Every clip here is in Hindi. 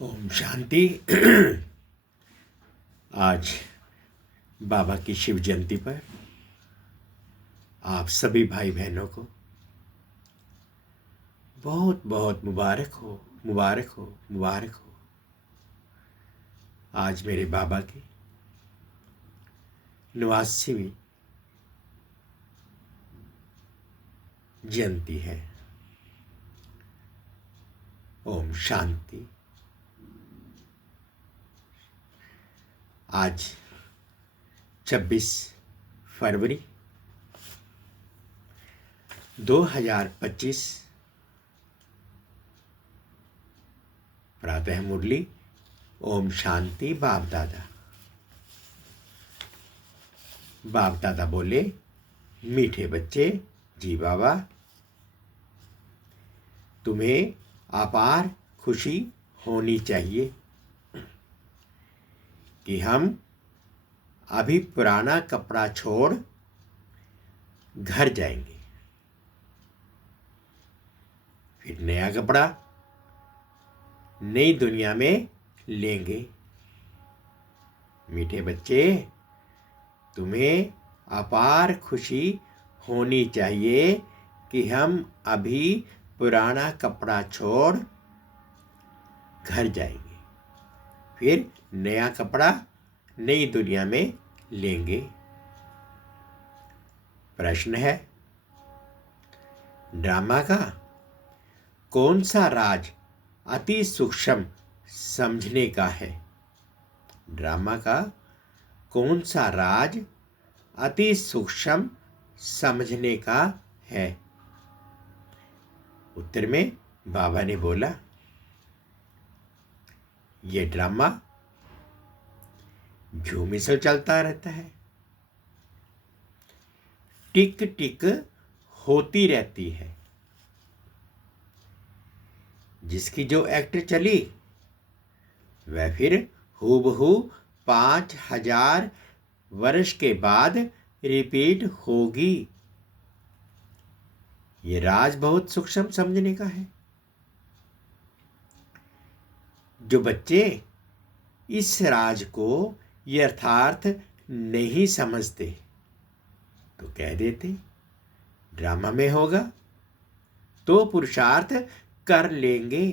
ओम शांति। आज बाबा की शिव जयंती पर आप सभी भाई बहनों को बहुत बहुत मुबारक हो, मुबारक हो, मुबारक हो। आज मेरे बाबा की 89वीं जयंती है। ओम शांति। आज 26 फरवरी 2025 प्रातः मुरली। ओम शांति। बाप दादा बोले, मीठे बच्चे, जी बाबा, तुम्हें अपार खुशी होनी चाहिए कि हम अभी पुराना कपड़ा छोड़ घर जाएंगे, फिर नया कपड़ा नई दुनिया में लेंगे। मीठे बच्चे, तुम्हें अपार खुशी होनी चाहिए कि हम अभी पुराना कपड़ा छोड़ घर जाएंगे, फिर नया कपड़ा नई दुनिया में लेंगे। प्रश्न है, ड्रामा का कौन सा राज अति सूक्ष्म समझने का है? ड्रामा का कौन सा राज अति सूक्ष्म समझने का है? उत्तर में बाबा ने बोला, ये ड्रामा झूमी से चलता रहता है, टिक टिक होती रहती है। जिसकी जो एक्ट चली वह फिर हूबहू 5000 वर्ष के बाद रिपीट होगी। ये राज बहुत सूक्ष्म समझने का है। जो बच्चे इस राज को यथार्थ नहीं समझते तो कह देते ड्रामा में होगा तो पुरुषार्थ कर लेंगे,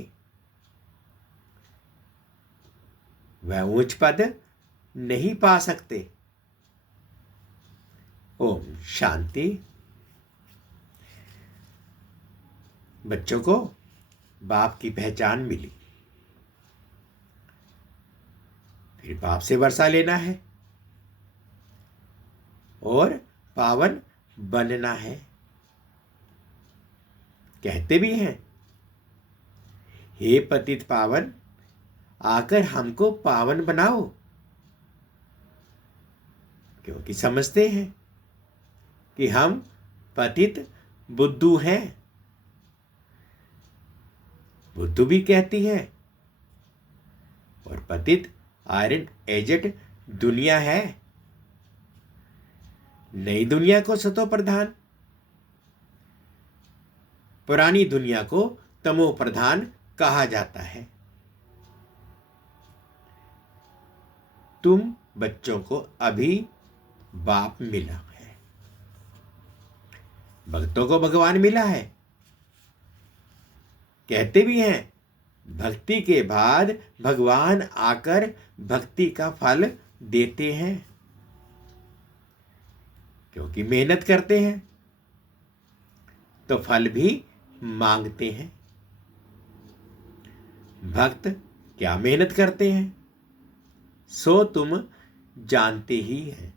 वह उच्च पद नहीं पा सकते। ओम शांति। बच्चों को बाप की पहचान मिली, फिर बाप से वर्षा लेना है और पावन बनना है। कहते भी हैं, हे पतित पावन, आकर हमको पावन बनाओ, क्योंकि समझते हैं कि हम पतित बुद्धू हैं। बुद्धू भी कहती है और पतित आयरन एजेड दुनिया है। नई दुनिया को सतो प्रधान, पुरानी दुनिया को तमो प्रधान कहा जाता है। तुम बच्चों को अभी बाप मिला है, भक्तों को भगवान मिला है। कहते भी हैं, भक्ति के बाद भगवान आकर भक्ति का फल देते हैं, क्योंकि मेहनत करते हैं तो फल भी मांगते हैं। भक्त क्या मेहनत करते हैं सो तुम जानते ही हैं।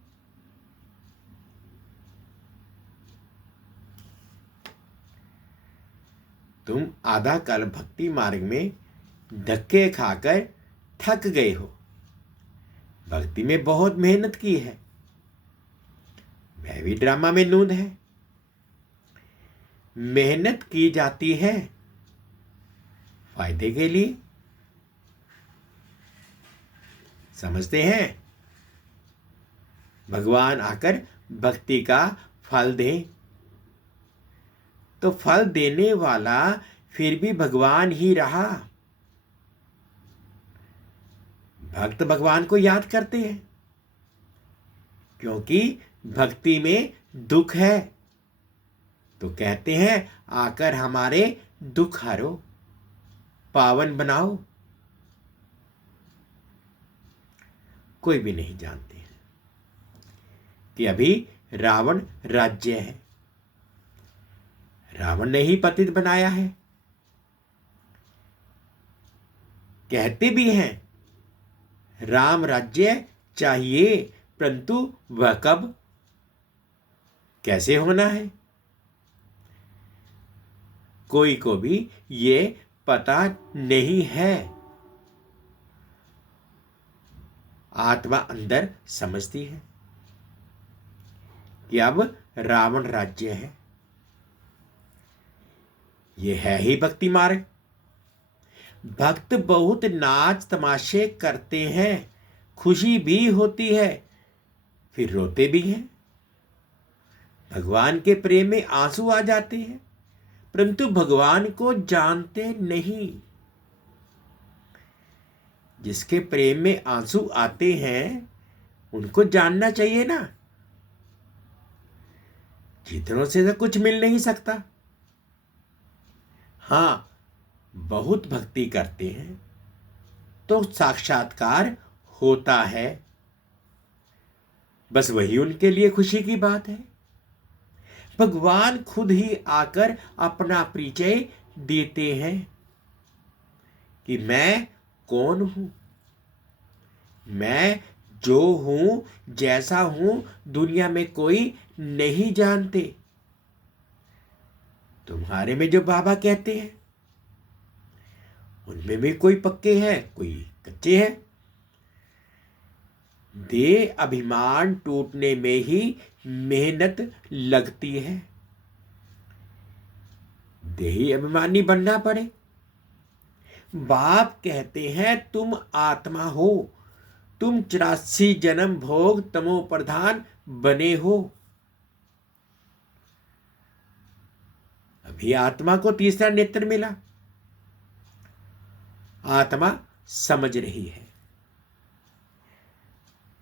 तुम आधा काल भक्ति मार्ग में धक्के खाकर थक गए हो, भक्ति में बहुत मेहनत की है। वह भी ड्रामा में नूंद है। मेहनत की जाती है फायदे के लिए, समझते हैं भगवान आकर भक्ति का फल दे, तो फल देने वाला फिर भी भगवान ही रहा। भक्त भगवान को याद करते हैं क्योंकि भक्ति में दुख है, तो कहते हैं आकर हमारे दुख हरो, पावन बनाओ। कोई भी नहीं जानते हैं कि अभी रावण राज्य है, रावण ने ही पतित बनाया है। कहते भी हैं राम राज्य चाहिए, परंतु वह कब कैसे होना है कोई को भी ये पता नहीं है। आत्मा अंदर समझती है कि अब रावण राज्य है। ये है ही भक्ति मार्ग। भक्त बहुत नाच तमाशे करते हैं, खुशी भी होती है, फिर रोते भी हैं। भगवान के प्रेम में आंसू आ जाते हैं, परंतु भगवान को जानते नहीं। जिसके प्रेम में आंसू आते हैं उनको जानना चाहिए ना। जितनों से तो कुछ मिल नहीं सकता। हाँ, बहुत भक्ति करते हैं तो साक्षात्कार होता है, बस वही उनके लिए खुशी की बात है। भगवान खुद ही आकर अपना परिचय देते हैं कि मैं कौन हूं। मैं जो हूं, जैसा हूं, दुनिया में कोई नहीं जानते। तुम्हारे में जो बाबा कहते हैं उनमें भी कोई पक्के हैं, कोई कच्चे हैं। देह अभिमान टूटने में ही मेहनत लगती है। देही अभिमानी बनना पड़े। बाप कहते हैं तुम आत्मा हो, तुम 84 जन्म भोग तमो प्रधान बने हो। अभी आत्मा को तीसरा नेत्र मिला। आत्मा समझ रही है।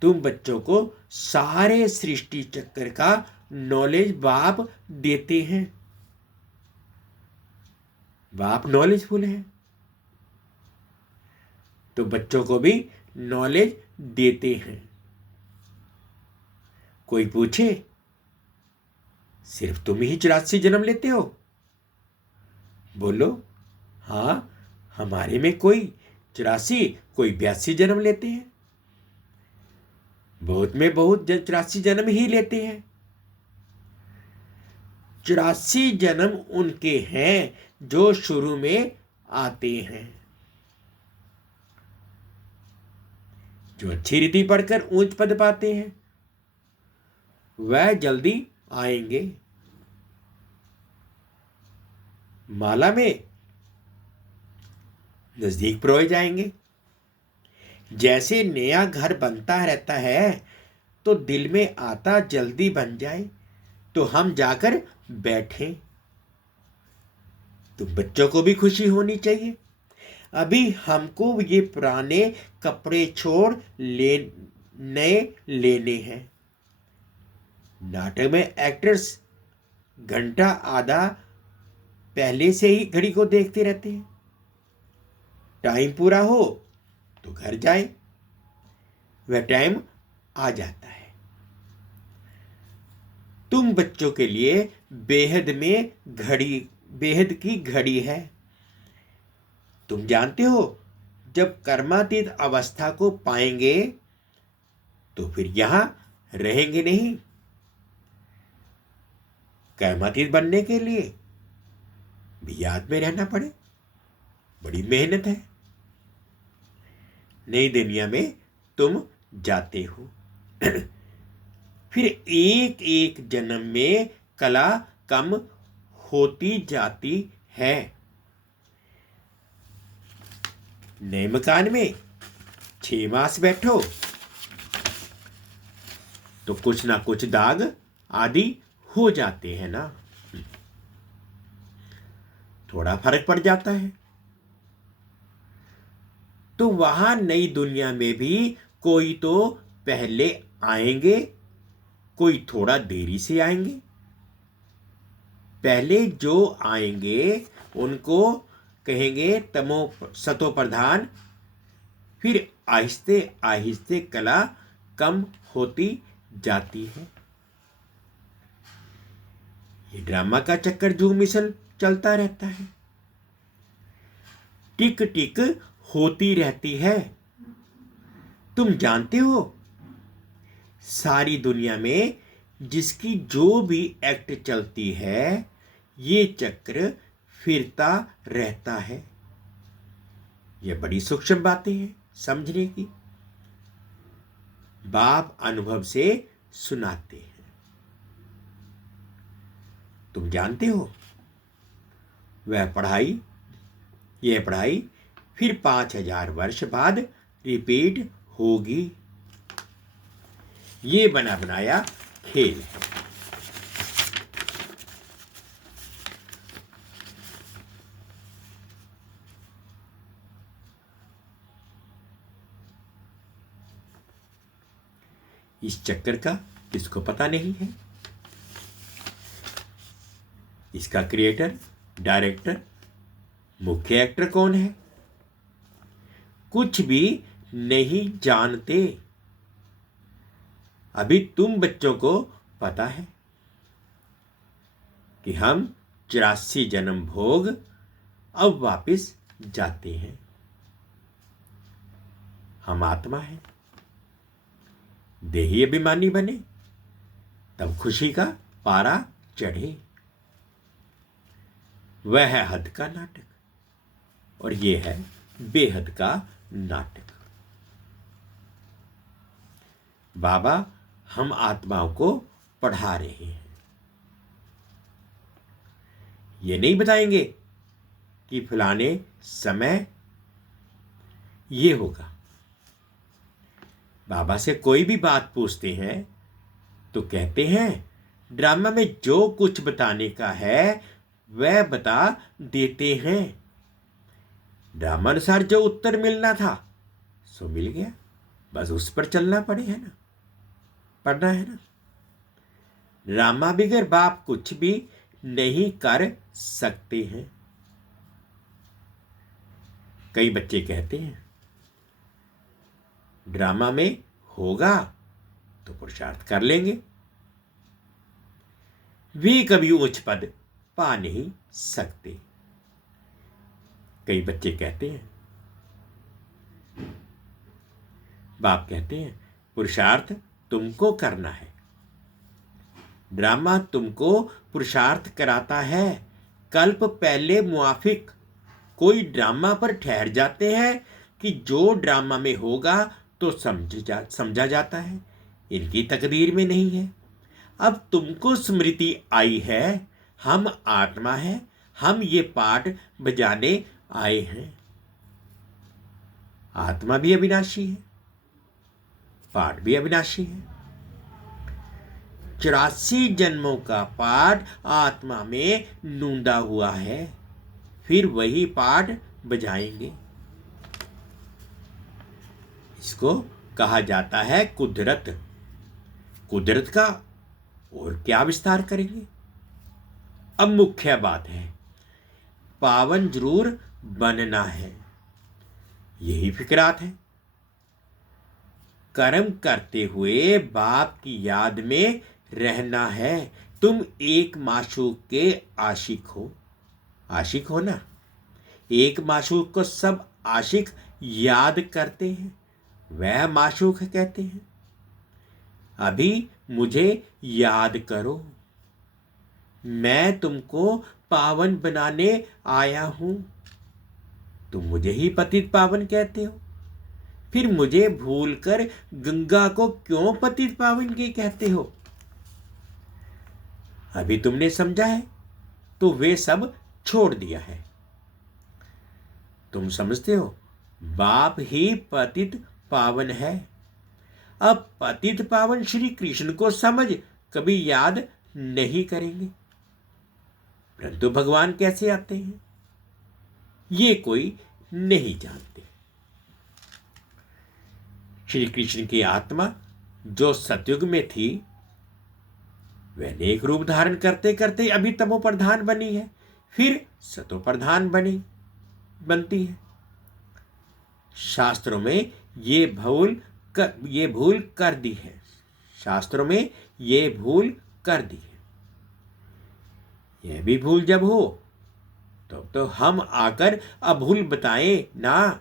तुम बच्चों को सारे सृष्टि चक्र का नॉलेज बाप देते हैं। बाप नॉलेजफुल है तो बच्चों को भी नॉलेज देते हैं। कोई पूछे सिर्फ तुम ही 84 जन्म लेते हो? बोलो हाँ, हमारे में कोई 84, कोई 82 जन्म लेते हैं। बहुत में बहुत 84 जन्म ही लेते हैं। 84 जन्म उनके हैं जो शुरू में आते हैं, जो अच्छी रीति पढ़कर ऊंच पद पाते हैं वह जल्दी आएंगे। माला में नजदीक परोए जाएंगे। जैसे नया घर बनता रहता है तो दिल में आता जल्दी बन जाए तो हम जाकर बैठें। तो बच्चों को भी खुशी होनी चाहिए। अभी हमको ये पुराने कपड़े छोड़ नए लेने हैं। नाटक में एक्टर्स घंटा आधा पहले से ही घड़ी को देखते रहते हैं। टाइम पूरा हो तो घर जाए, वह टाइम आ जाता है। तुम बच्चों के लिए बेहद की घड़ी है। तुम जानते हो जब कर्मातीत अवस्था को पाएंगे तो फिर यहां रहेंगे नहीं। कर्मातीत बनने के लिए भी याद में रहना पड़े, बड़ी मेहनत है। नई दुनिया में तुम जाते हो फिर एक एक जन्म में कला कम होती जाती है। नए मकान में 6 मास बैठो तो कुछ ना कुछ दाग आदि हो जाते हैं ना, थोड़ा फर्क पड़ जाता है। तो वहां नई दुनिया में भी कोई तो पहले आएंगे, कोई थोड़ा देरी से आएंगे। पहले जो आएंगे उनको कहेंगे तमो सतो प्रधान, फिर आहिस्ते आहिस्ते कला कम होती जाती है। ये ड्रामा का चक्कर झूम मिसल चलता रहता है, टिक टिक होती रहती है। तुम जानते हो सारी दुनिया में जिसकी जो भी एक्ट चलती है ये चक्र फिरता रहता है। ये बड़ी सूक्ष्म बातें हैं समझने की। बाप अनुभव से सुनाते हैं। तुम जानते हो यह पढ़ाई फिर 5000 वर्ष बाद रिपीट होगी। ये बना बनाया खेल है। इस चक्कर का किसको पता नहीं है। इसका क्रिएटर, डायरेक्टर, मुख्य एक्टर कौन है, कुछ भी नहीं जानते। अभी तुम बच्चों को पता है कि हम 84 जन्म भोग अब वापस जाते हैं। हम आत्मा हैं, देही अभिमानी बने तब खुशी का पारा चढ़े। वह है हद का नाटक और यह है बेहद का नाटक। बाबा हम आत्माओं को पढ़ा रहे हैं। ये नहीं बताएंगे कि फलाने समय ये होगा। बाबा से कोई भी बात पूछते हैं तो कहते हैं ड्रामा में जो कुछ बताने का है वह बता देते हैं। ड्रामा अनुसार जो उत्तर मिलना था सो मिल गया, बस उस पर चलना पड़ना है ना। ड्रामा बगैर बाप कुछ भी नहीं कर सकते हैं। कई बच्चे कहते हैं ड्रामा में होगा तो पुरुषार्थ कर लेंगे। वे कभी उच्च पद पा नहीं सकते। कई बच्चे कहते हैं, बाप कहते हैं पुरुषार्थ तुमको करना है। ड्रामा तुमको पुरुषार्थ कराता है। कल्प पहले मुआफिक कोई ड्रामा पर ठहर जाते हैं कि जो ड्रामा में होगा तो समझा जाता है, इनकी तकदीर में नहीं है। अब तुमको स्मृति आई है, हम आत्मा है, हम ये पाठ बजाने आए हैं। आत्मा भी अविनाशी है, पाठ भी अविनाशी है। 84 जन्मों का पाठ आत्मा में नूंदा हुआ है, फिर वही पाठ बजाएंगे। इसको कहा जाता है कुदरत। कुदरत का और क्या विस्तार करेंगे। अब मुख्य बात है पावन जरूर बनना है, यही फिक्रात है। कर्म करते हुए बाप की याद में रहना है। तुम एक माशूक के आशिक हो ना। एक माशूक को सब आशिक याद करते हैं, वह माशूक कहते हैं। अभी मुझे याद करो, मैं तुमको पावन बनाने आया हूं। तुम मुझे ही पतित पावन कहते हो, फिर मुझे भूलकर गंगा को क्यों पतित पावन की कहते हो। अभी तुमने समझा है तो वे सब छोड़ दिया है। तुम समझते हो बाप ही पतित पावन है। अब पतित पावन श्री कृष्ण को समझ कभी याद नहीं करेंगे, परंतु भगवान कैसे आते हैं ये कोई नहीं जानते। श्री कृष्ण की आत्मा जो सतयुग में थी वह अनेक रूप धारण करते करते अभी तमो प्रधान बनी है, फिर सतो प्रधान बनती है। शास्त्रों में ये भूल कर दी है। शास्त्रों में ये भूल कर दी है। यह भी भूल जब हो तो हम आकर अभूल बताएं ना,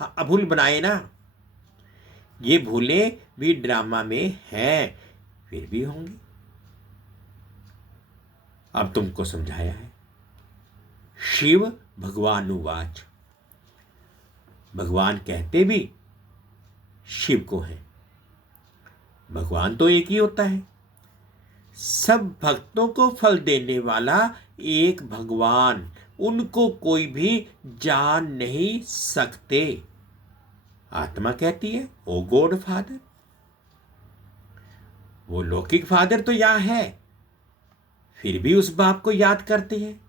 अभूल बनाए ना। ये भूलें भी ड्रामा में हैं, फिर भी होंगी। अब तुमको समझाया है। शिव भगवानुवाच, भगवान कहते भी शिव को है। भगवान तो एक ही होता है। सब भक्तों को फल देने वाला एक भगवान, उनको कोई भी जान नहीं सकते। आत्मा कहती है ओ गॉड फादर। वो लौकिक फादर तो यहां है, फिर भी उस बाप को याद करते हैं,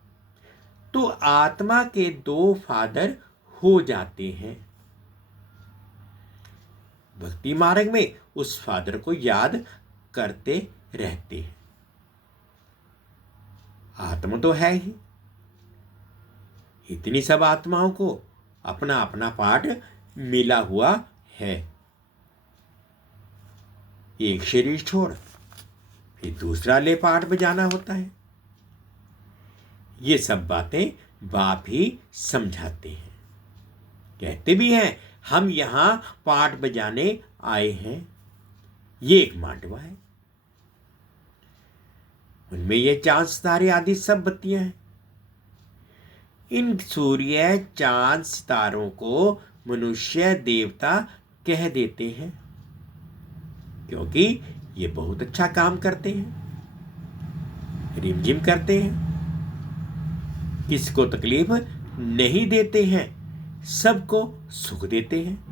तो आत्मा के दो फादर हो जाते हैं। भक्ति मार्ग में उस फादर को याद करते रहते हैं। आत्मा तो है ही। इतनी सब आत्माओं को अपना अपना पाठ मिला हुआ है। एक शरीर छोड़ फिर दूसरा ले पाठ बजाना होता है। ये सब बातें बाप ही समझाते हैं। कहते भी हैं हम यहां पाठ बजाने आए हैं। ये एक मांडवा है, उनमें ये चांद सितारे आदि सब बत्तियां हैं। इन सूर्य चांद सितारों को मनुष्य देवता कह देते हैं, क्योंकि ये बहुत अच्छा काम करते हैं, रिमझिम करते हैं, किसको तकलीफ नहीं देते हैं, सबको सुख देते हैं।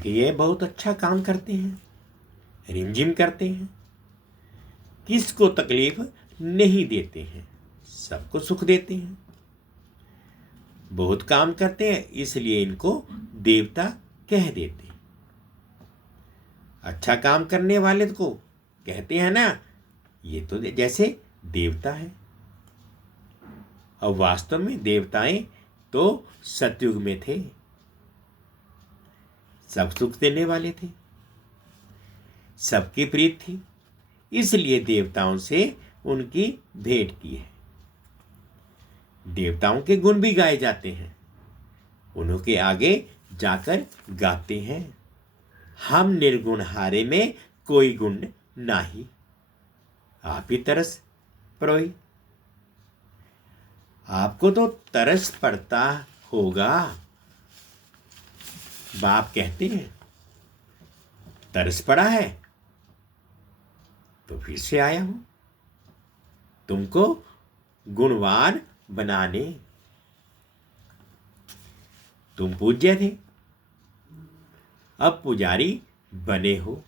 क्योंकि ये बहुत अच्छा काम करते हैं, रिमझिम करते हैं, किसको तकलीफ नहीं देते हैं, सबको सुख देते हैं, बहुत काम करते हैं, इसलिए इनको देवता कह देते हैं। अच्छा काम करने वाले को कहते हैं ना, ये तो जैसे देवता है। और वास्तव में देवताएं तो सतयुग में थे, सब सुख देने वाले थे, सबकी प्रीत थी, इसलिए देवताओं से उनकी भेंट की है। देवताओं के गुण भी गाए जाते हैं, उनके आगे जाकर गाते हैं, हम निर्गुण हारे में कोई गुण नाही, आप ही तरस परोई। आपको तो तरस पड़ता होगा। बाप कहते हैं तरस पड़ा है तो फिर से आया हूं तुमको गुणवान बनाने। तुम पूज्य थे, अब पुजारी बने हो,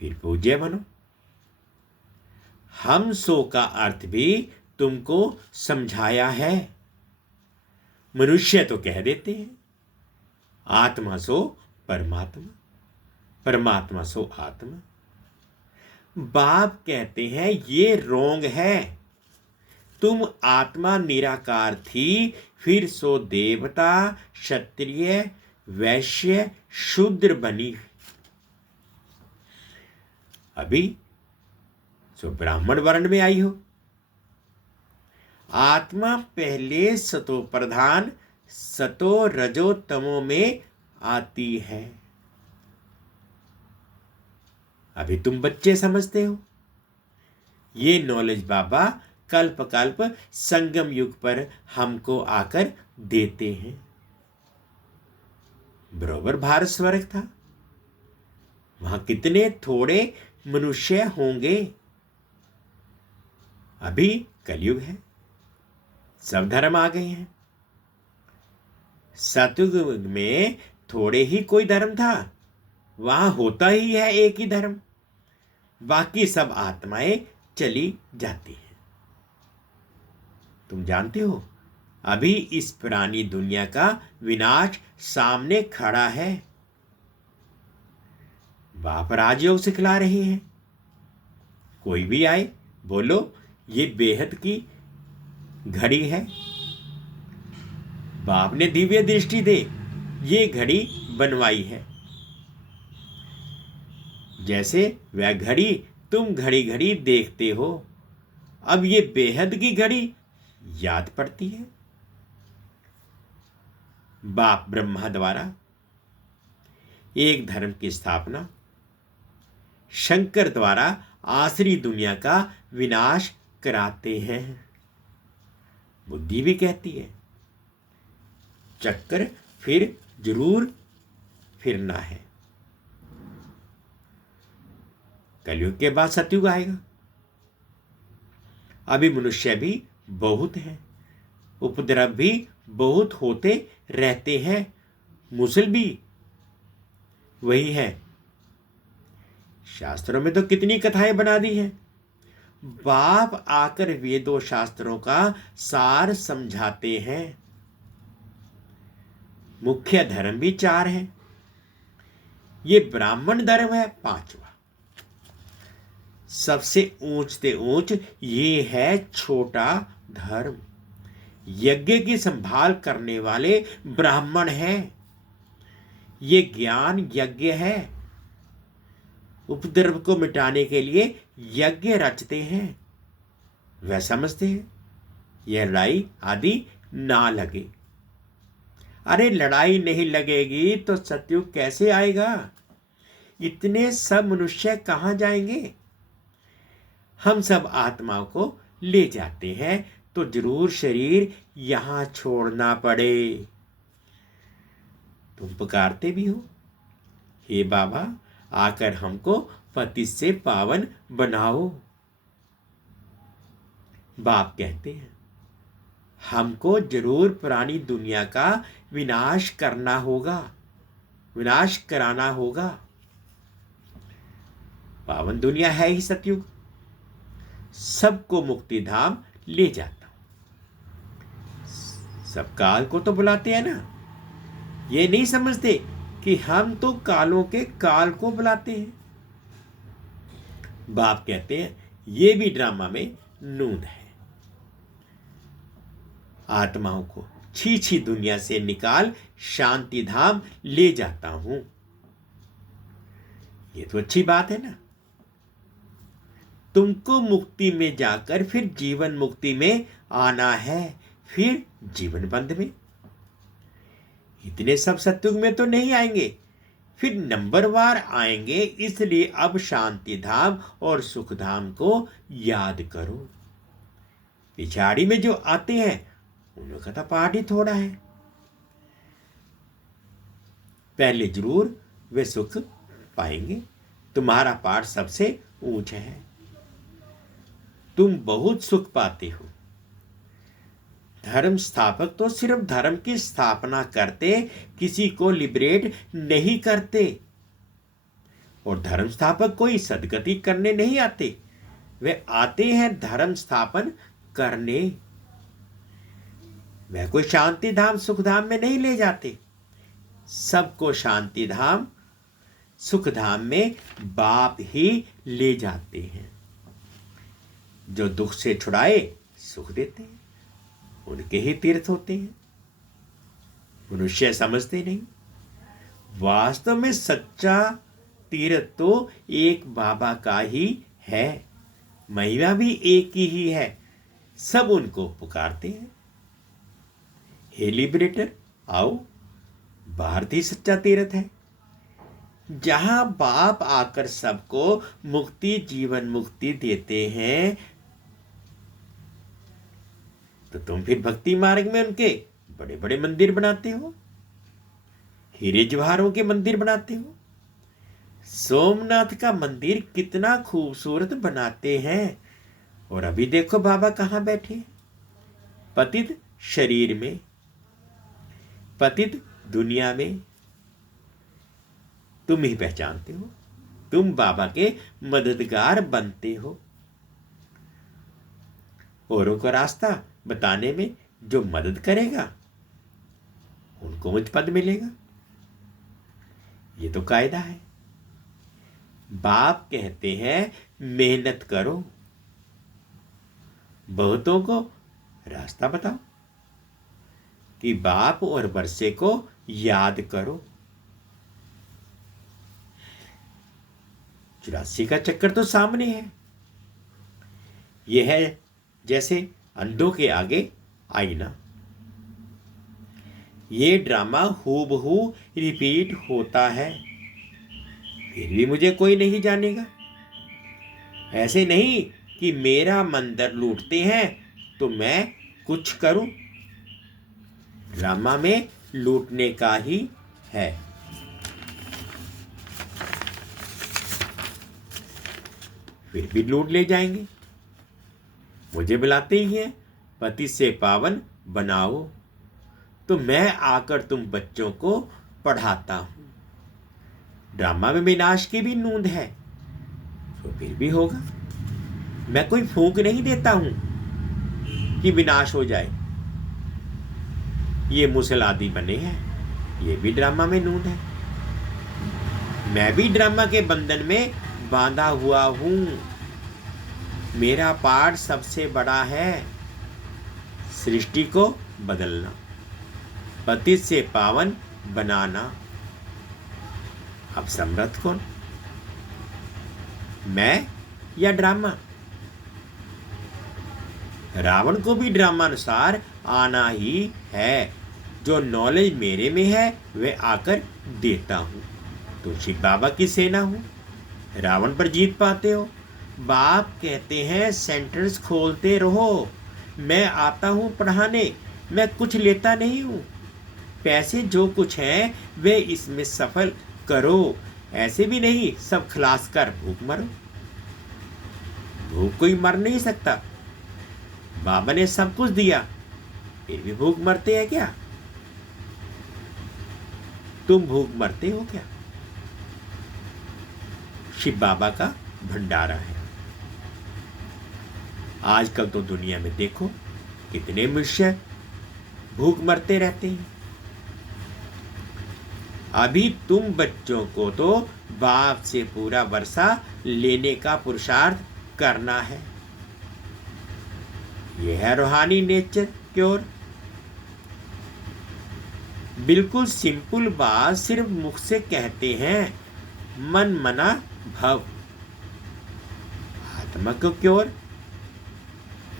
फिर पूज्य बनो। हम सो का अर्थ भी तुमको समझाया है। मनुष्य तो कह देते हैं आत्मा सो परमात्मा, परमात्मा सो आत्मा। बाप कहते हैं ये रोंग है। तुम आत्मा निराकार थी, फिर सो देवता, क्षत्रिय, वैश्य, शूद्र बनी, अभी सो ब्राह्मण वर्ण में आई हो। आत्मा पहले सतो प्रधान सतो रजो तमो में आती है। अभी तुम बच्चे समझते हो। ये नॉलेज बाबा कल्प कल्प संगम युग पर हमको आकर देते हैं। बरोबर भारत स्वर्ग था, वहां कितने थोड़े मनुष्य होंगे। अभी कलयुग है, सब धर्म आ गए हैं। सतयुग में थोड़े ही कोई धर्म था, वहां होता ही है एक ही धर्म, बाकी सब आत्माएं चली जाती हैं। तुम जानते हो अभी इस पुरानी दुनिया का विनाश सामने खड़ा है। बाप राजयोग सिखला रहे हैं। कोई भी आए बोलो ये बेहद की घड़ी है। बाप ने दिव्य दृष्टि दे ये घड़ी बनवाई है। जैसे वह घड़ी तुम घड़ी घड़ी देखते हो, अब ये बेहद की घड़ी याद पड़ती है। बाप ब्रह्मा द्वारा एक धर्म की स्थापना, शंकर द्वारा आसरी दुनिया का विनाश कराते हैं। बुद्धि भी कहती है चक्कर फिर जरूर फिरना है। कलयुग के बाद सतयुग आएगा। अभी मनुष्य भी बहुत हैं, उपद्रव भी बहुत होते रहते हैं, मुसल भी वही है। शास्त्रों में तो कितनी कथाएं बना दी हैं। बाप आकर वेदों शास्त्रों का सार समझाते हैं। मुख्य धर्म भी 4 हैं। ये ब्राह्मण धर्म है 5वां। सबसे ऊंचते ऊंच ये है छोटा धर्म। यज्ञ की संभाल करने वाले ब्राह्मण हैं। ये ज्ञान यज्ञ है। उपद्रव को मिटाने के लिए यज्ञ रचते हैं। वह समझते हैं यह लड़ाई आदि ना लगे। अरे लड़ाई नहीं लगेगी तो सतयुग कैसे आएगा? इतने सब मनुष्य कहां जाएंगे? हम सब आत्मा को ले जाते हैं तो जरूर शरीर यहां छोड़ना पड़े। तुम पुकारते भी हो हे बाबा आकर हमको पति से पावन बनाओ। बाप कहते हैं हमको जरूर पुरानी दुनिया का विनाश करना होगा। विनाश कराना होगा। पावन दुनिया है ही सतयुग, सबको मुक्ति धाम ले जाता हूं। सब काल को तो बुलाते हैं ना, ये नहीं समझते कि हम तो कालों के काल को बुलाते हैं। बाप कहते हैं ये भी ड्रामा में नूंद है। आत्माओं को छी छी दुनिया से निकाल शांति धाम ले जाता हूं। ये तो अच्छी बात है ना। तुमको मुक्ति में जाकर फिर जीवन मुक्ति में आना है, फिर जीवन बंध में। इतने सब सत्युग में तो नहीं आएंगे, फिर नंबरवार आएंगे। इसलिए अब शांति धाम और सुख धाम को याद करो। पिछाड़ी में जो आते हैं उनका तो पाठ ही थोड़ा है। पहले जरूर वे सुख पाएंगे। तुम्हारा पाठ सबसे ऊंचा है। तुम बहुत सुख पाते हो। धर्म स्थापक तो सिर्फ धर्म की स्थापना करते, किसी को लिबरेट नहीं करते। और धर्म स्थापक कोई सदगति करने नहीं आते, वे आते हैं धर्म स्थापन करने। वे कोई शांति धाम सुख धाम में नहीं ले जाते। सबको शांति धाम सुख धाम में बाप ही ले जाते हैं। जो दुख से छुड़ाए सुख देते हैं, उनके ही तीर्थ होते हैं। मनुष्य समझते नहीं। वास्तव में सच्चा तीर्थ तो एक बाबा का ही है, महिमा भी एक ही है। सब उनको पुकारते हैं, हे लिबरेटर आओ। भारत ही सच्चा तीर्थ है, जहां बाप आकर सबको मुक्ति जीवन मुक्ति देते हैं। तो तुम फिर भक्ति मार्ग में उनके बड़े बड़े मंदिर बनाते हो, हीरे जवाहरों के मंदिर बनाते हो। सोमनाथ का मंदिर कितना खूबसूरत बनाते हैं। और अभी देखो बाबा कहां बैठे हैं, पतित शरीर में, पतित दुनिया में। तुम ही पहचानते हो, तुम बाबा के मददगार बनते हो। औरों को रास्ता बताने में जो मदद करेगा उनको मुझ पद मिलेगा। ये तो कायदा है। बाप कहते हैं मेहनत करो, बहुतों को रास्ता बताओ कि बाप और बरसे को याद करो। 84 का चक्कर तो सामने है। यह है जैसे अंधों के आगे आईना। ये ड्रामा हूबहू रिपीट होता है, फिर भी मुझे कोई नहीं जानेगा। ऐसे नहीं कि मेरा मंदिर लूटते हैं तो मैं कुछ करूं। ड्रामा में लूटने का ही है। फिर भी लूट ले जाएंगे। मुझे बुलाते ही हैं, पति से पावन बनाओ। तो मैं आकर तुम बच्चों को पढ़ाता हूं। ड्रामा में विनाश की भी नूंद है, तो फिर भी होगा। मैं कोई फूंक नहीं देता हूं कि विनाश हो जाए। ये मुसल आदि बने हैं, ये भी ड्रामा में नूंद है। मैं भी ड्रामा के बंधन में बांधा हुआ हूं। मेरा पाठ सबसे बड़ा है, सृष्टि को बदलना, पतित से पावन बनाना। अब समर्थ कौन, मैं या ड्रामा? रावण को भी ड्रामा अनुसार आना ही है। जो नॉलेज मेरे में है वे आकर देता हूं। तो शिव बाबा की सेना हूं, रावण पर जीत पाते हो। बाप कहते हैं सेंटर्स खोलते रहो। मैं आता हूं पढ़ाने, मैं कुछ लेता नहीं हूं। पैसे जो कुछ हैं वे इसमें सफल करो। ऐसे भी नहीं सब खलास कर भूख मरो। भूख कोई मर नहीं सकता। बाबा ने सब कुछ दिया, फिर भी भूख मरते हैं क्या? तुम भूख मरते हो क्या? शिव बाबा का भंडारा है। आजकल तो दुनिया में देखो कितने मनुष्य भूख मरते रहते हैं। अभी तुम बच्चों को तो बाप से पूरा वर्षा लेने का पुरुषार्थ करना है। यह है रूहानी नेचर क्योर। बिल्कुल सिंपल बात सिर्फ मुख से कहते हैं, मन मना भव। आत्मा को क्योर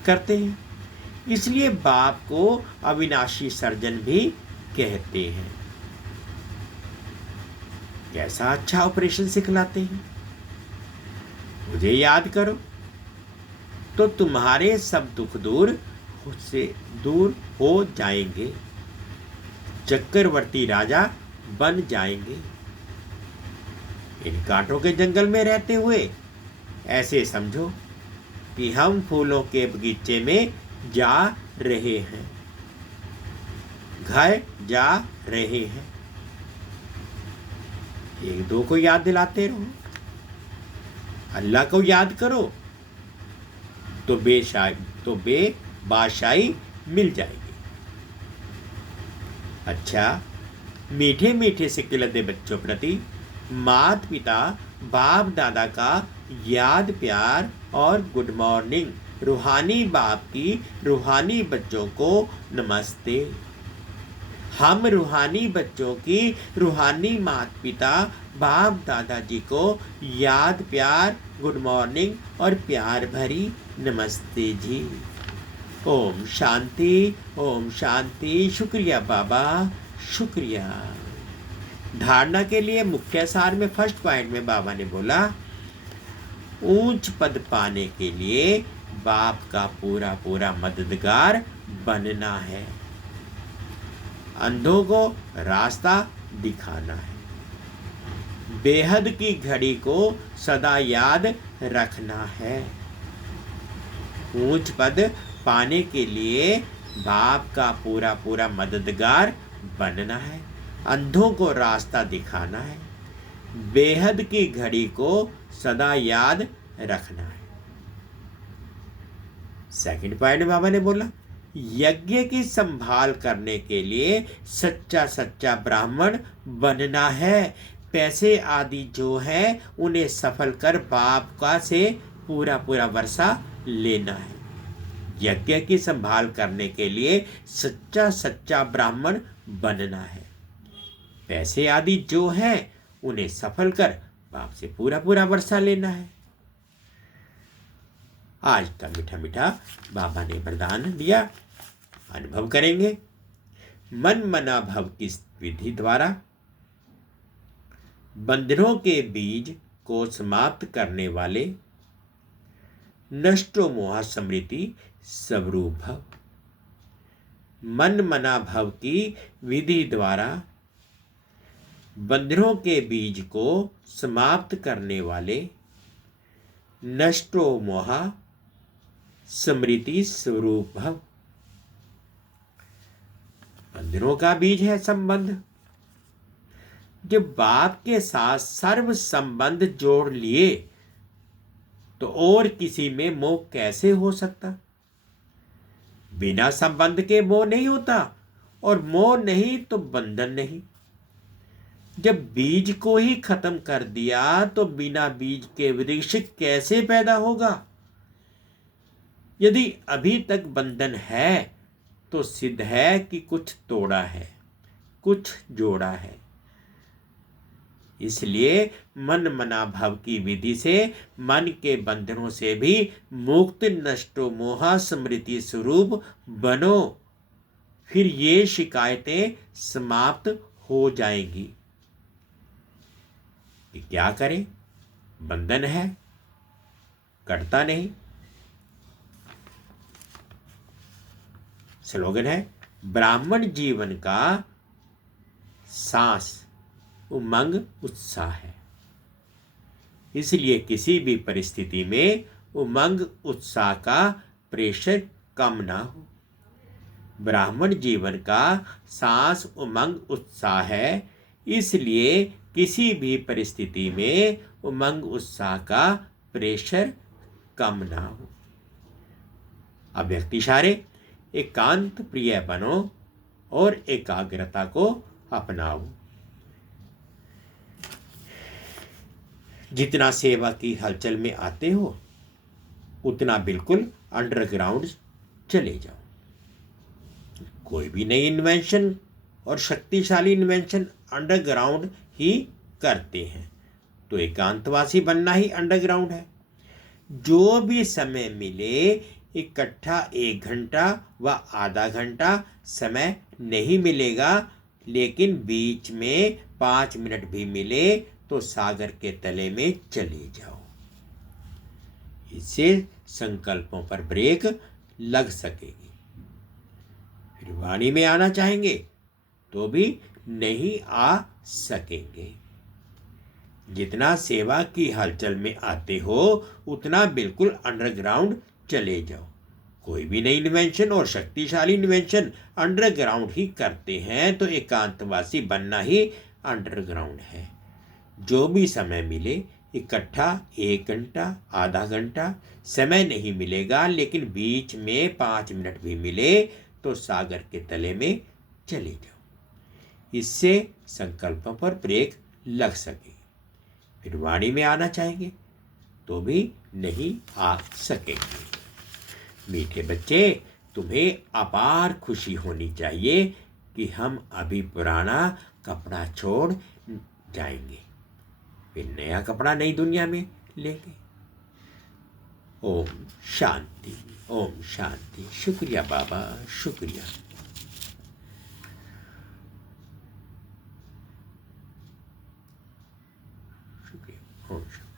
करते हैं। इसलिए बाप को अविनाशी सर्जन भी कहते हैं। कैसा अच्छा ऑपरेशन सिखलाते हैं। मुझे याद करो तो तुम्हारे सब दुख दूर हो जाएंगे। चक्रवर्ती राजा बन जाएंगे। इन कांटों के जंगल में रहते हुए ऐसे समझो कि हम फूलों के बगीचे में जा रहे हैं, घर जा रहे हैं। एक दो को याद दिलाते रहो। अल्लाह को याद करो तो बेबाशाई मिल जाएगी। अच्छा, मीठे मीठे से खिलते बच्चों प्रति माता पिता बाप दादा का याद प्यार और गुड मॉर्निंग। रूहानी बाप की रूहानी बच्चों को नमस्ते। हम रूहानी बच्चों की रूहानी माता पिता बाप दादाजी को याद प्यार गुड मॉर्निंग और प्यार भरी नमस्ते जी। ओम शांति, ओम शांति। शुक्रिया बाबा, शुक्रिया। धारणा के लिए मुख्य सार में फर्स्ट पॉइंट में बाबा ने बोला, ऊंच पद पाने के लिए बाप का पूरा पूरा मददगार बनना है। अंधों को रास्ता दिखाना है। बेहद की घड़ी को सदा याद रखना है। ऊंच पद पाने के लिए बाप का पूरा पूरा मददगार बनना है। अंधों को रास्ता दिखाना है। बेहद की घड़ी को सदा याद रखना है। सेकंड पॉइंट बाबा ने बोला, यज्ञ की संभाल करने के लिए सच्चा सच्चा ब्राह्मण बनना है। पैसे आदि जो है उन्हें सफल कर बाप का से पूरा पूरा वर्षा लेना है। यज्ञ की संभाल करने के लिए सच्चा सच्चा ब्राह्मण बनना है। पैसे आदि जो है उन्हें सफल कर बाप से पूरा पूरा वर्षा लेना है। आज का मीठा मीठा बाबा ने वरदान दिया, अनुभव करेंगे। मन मना भव की विधि द्वारा बंधनों के बीज को समाप्त करने वाले नष्टो मोह स्मृति स्वरूप भव। मन मना भव की विधि द्वारा बंधनों के बीज को समाप्त करने वाले नष्टो मोह स्मृति स्वरूप भव। बंधनों का बीज है संबंध। जब बाप के साथ सर्व संबंध जोड़ लिए तो और किसी में मोह कैसे हो सकता। बिना संबंध के मोह नहीं होता और मोह नहीं तो बंधन नहीं। जब बीज को ही खत्म कर दिया तो बिना बीज के वृक्ष कैसे पैदा होगा। यदि अभी तक बंधन है तो सिद्ध है कि कुछ तोड़ा है, कुछ जोड़ा है। इसलिए मन मना भव की विधि से मन के बंधनों से भी मुक्त नष्टो मोह स्मृति स्वरूप बनो। फिर ये शिकायतें समाप्त हो जाएंगी। कि क्या करें, बंधन है, कटता नहीं। स्लोगन है, ब्राह्मण जीवन का सांस उमंग उत्साह है। इसलिए किसी भी परिस्थिति में उमंग उत्साह का प्रेशर कम ना हो। ब्राह्मण जीवन का सांस उमंग उत्साह है। इसलिए किसी भी परिस्थिति में उमंग उत्साह का प्रेशर कम ना हो। अव्यक्त इशारे, एकांत प्रिय बनो और एकाग्रता को अपनाओ। जितना सेवा की हलचल में आते हो उतना बिल्कुल अंडरग्राउंड चले जाओ। कोई भी नई इन्वेंशन और शक्तिशाली इन्वेंशन अंडरग्राउंड ही करते हैं, तो एकांतवासी बनना ही अंडरग्राउंड है। जो भी समय मिले इकट्ठा 1 घंटा व आधा घंटा समय नहीं मिलेगा, लेकिन बीच में 5 मिनट भी मिले तो सागर के तले में चले जाओ। इससे संकल्पों पर ब्रेक लग सकेगी। फिर वाणी में आना चाहेंगे तो भी नहीं आ सकेंगे। जितना सेवा की हलचल में आते हो उतना बिल्कुल अंडरग्राउंड चले जाओ। कोई भी नई इन्वेंशन और शक्तिशाली इन्वेंशन अंडरग्राउंड ही करते हैं, तो एकांतवासी बनना ही अंडरग्राउंड है। जो भी समय मिले इकट्ठा 1 घंटा आधा घंटा समय नहीं मिलेगा, लेकिन बीच में 5 मिनट भी मिले तो सागर के तले में चले जाओ। इससे संकल्पों पर ब्रेक लग सके। फिर वाणी में आना चाहेंगे तो भी नहीं आ सकेंगे। मीठे बच्चे, तुम्हें अपार खुशी होनी चाहिए कि हम अभी पुराना कपड़ा छोड़ जाएंगे, फिर नया कपड़ा नई दुनिया में लेंगे। ओम शांति, ओम शांति। शुक्रिया बाबा, शुक्रिया। शुक्रिया। ओम शांति।